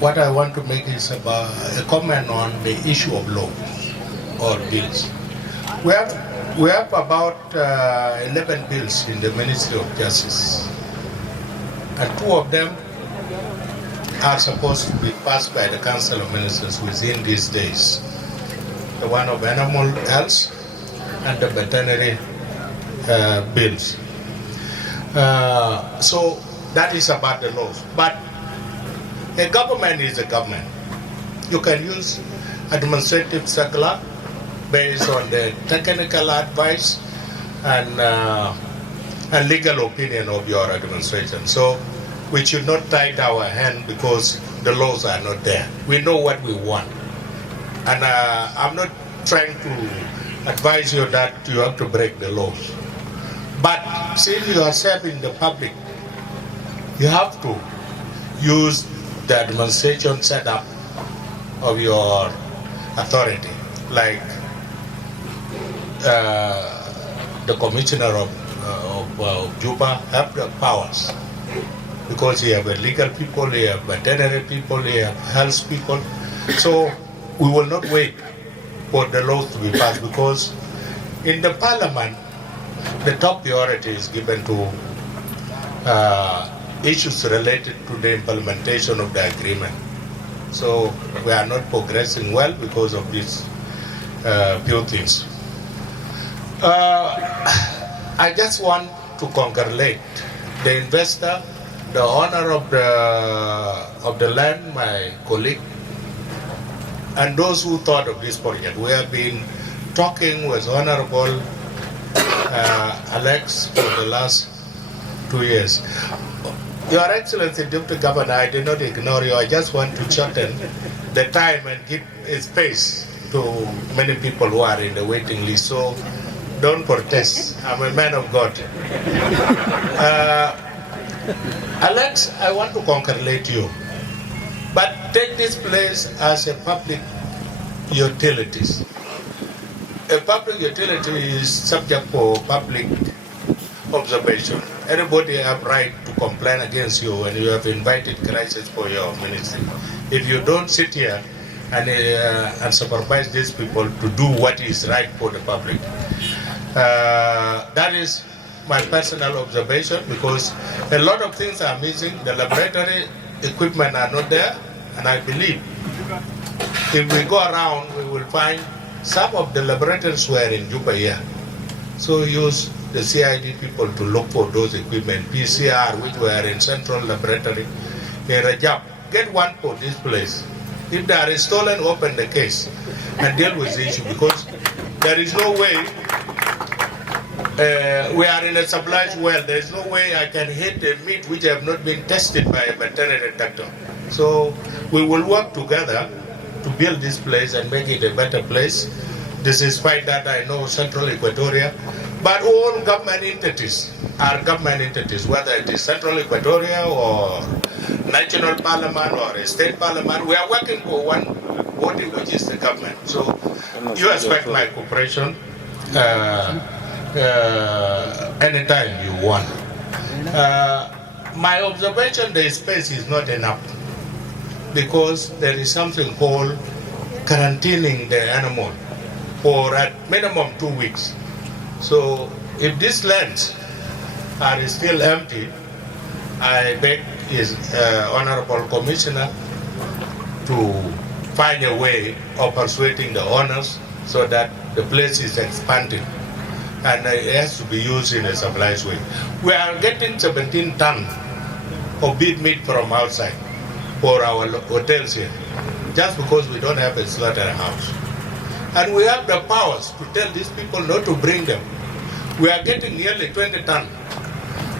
what I want to make is about a comment on the issue of laws or bills. We have about 11 bills in the Ministry of Justice, and 2 of them are supposed to be passed by the Council of Ministers within these days. The one of animal health and the veterinary bills. So that is about the laws. But a government is a government. You can use administrative circular based on the technical advice and legal opinion of your administration. So we should not tie our hand because the laws are not there. We know what we want. And I'm not trying to advise you that you have to break the laws. But since you are serving the public, you have to use the administration setup of your authority, like the commissioner of JUBA have the powers because he have legal people, he have veterinary people, he have health people. So we will not wait for the laws to be passed because in the parliament, the top priority is given to issues related to the implementation of the agreement. So we are not progressing well because of these few things. I just want to congratulate the investor, the owner of the land, my colleague, and those who thought of this project. We have been talking with Honorable Alex for the last 2 years. Your Excellency, Deputy Governor, I did not ignore you. I just want to shorten the time and give space to many people who are in the waiting list. So don't protest. I'm a man of God. Alex, I want to congratulate you. But take this place as a public utilities. A public utility is subject for public observation. Everybody have right to complain against you when you have invited crisis for your ministry. If you don't sit here and supervise these people to do what is right for the public, that is my personal observation because a lot of things are missing. The laboratory equipment are not there, and I believe if we go around, we will find some of the laboratories were in Juba here. So use the CID people to look for those equipment, PCR, which were in Central Laboratory in Rajab. Get one for this place. If they are stolen, open the case and deal with the issue because there is no way we are in a supplies well. There is no way I can hit the meat which have not been tested by a veterinary doctor. So we will work together to build this place and make it a better place. This is fine that I know Central Equatoria, but all government entities are government entities, whether it is Central Equatoria or National Parliament or a state parliament. We are working for one body, which is the government. So you expect my cooperation anytime you want. My observation, the space is not enough because there is something called quarantining the animal for at minimum 2 weeks. So if these lands are still empty, I beg his Honorable Commissioner to find a way of persuading the owners so that the place is expanded and it has to be used in a civilized way. We are getting 17 tons of beef meat from outside for our hotels here, just because we don't have a slaughterhouse. And we have the powers to tell these people not to bring them. We are getting nearly 20 tons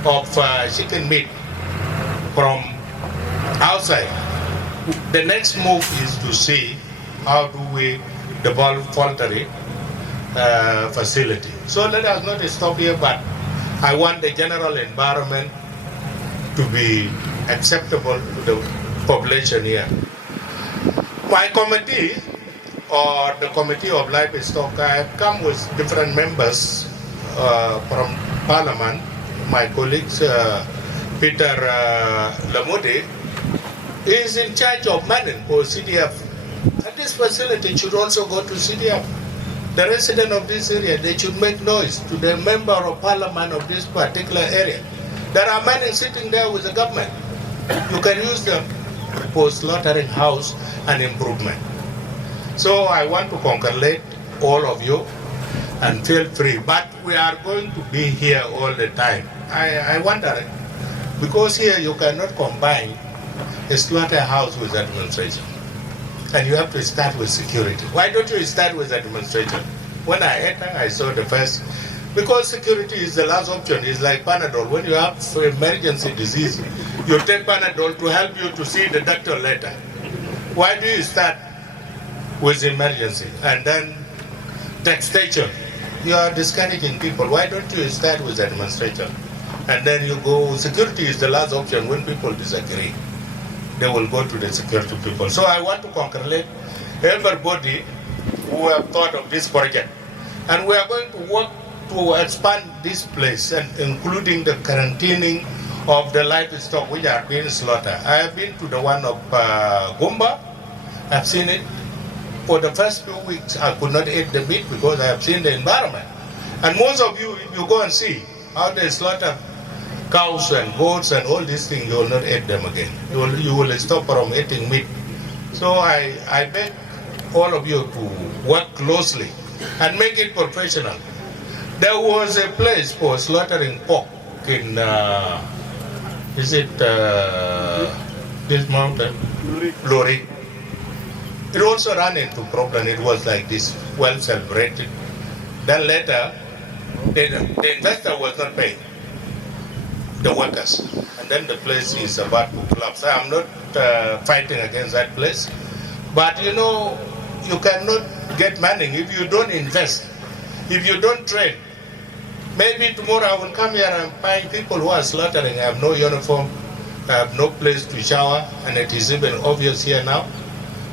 of chicken meat from outside. The next move is to see how do we develop poultry facility. So let us not stop here, but I want the general environment to be acceptable to the population here. My committee, or the Committee of Livestock, I have come with different members from Parliament. My colleagues, Peter Lamudi is in charge of manning for CDF. And this facility should also go to CDF. The resident of this area, they should make noise to the member of parliament of this particular area. There are many sitting there with the government. You can use them for slaughtering house and improvement. So I want to congratulate all of you and feel free. But we are going to be here all the time. I wonder, because here you cannot combine a slaughterhouse with administration. And you have to start with security. Why don't you start with administration? When I enter, I saw the first, because security is the last option. It's like Panadol. When you have emergency disease, you take Panadol to help you to see the doctor later. Why do you start with emergency and then taxation? You are discouraging people. Why don't you start with administration? And then you go, security is the last option. When people disagree, they will go to the security people. So I want to congratulate everybody who have thought of this project. And we are going to work to expand this place, and including the quarantining of the livestock which are being slaughtered. I have been to the one of Gumba. I've seen it. For the first 2 weeks, I could not eat the meat because I have seen the environment. And most of you, if you go and see how they slaughter cows and goats and all these things, you will not eat them again. You will stop from eating meat. So I beg all of you to work closely and make it professional. There was a place for slaughtering pork in, this mountain? LURI. It also ran into problem. It was like this, well celebrated. Then later, the investor was not paying the workers. And then the place is about to collapse. I'm not fighting against that place. But you know, you cannot get money if you don't invest, if you don't train. Maybe tomorrow I will come here and find people who are slaughtering, have no uniform, have no place to shower, and it is even obvious here now.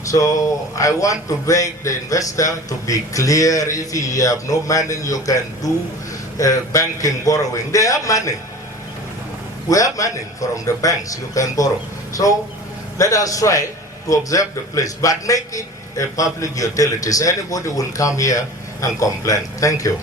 So I want to beg the investor to be clear. If you have no money, you can do banking borrowing. They have money. We have money from the banks, you can borrow. So let us try to observe the place, but make it a public utilities. Anybody will come here and complain. Thank you.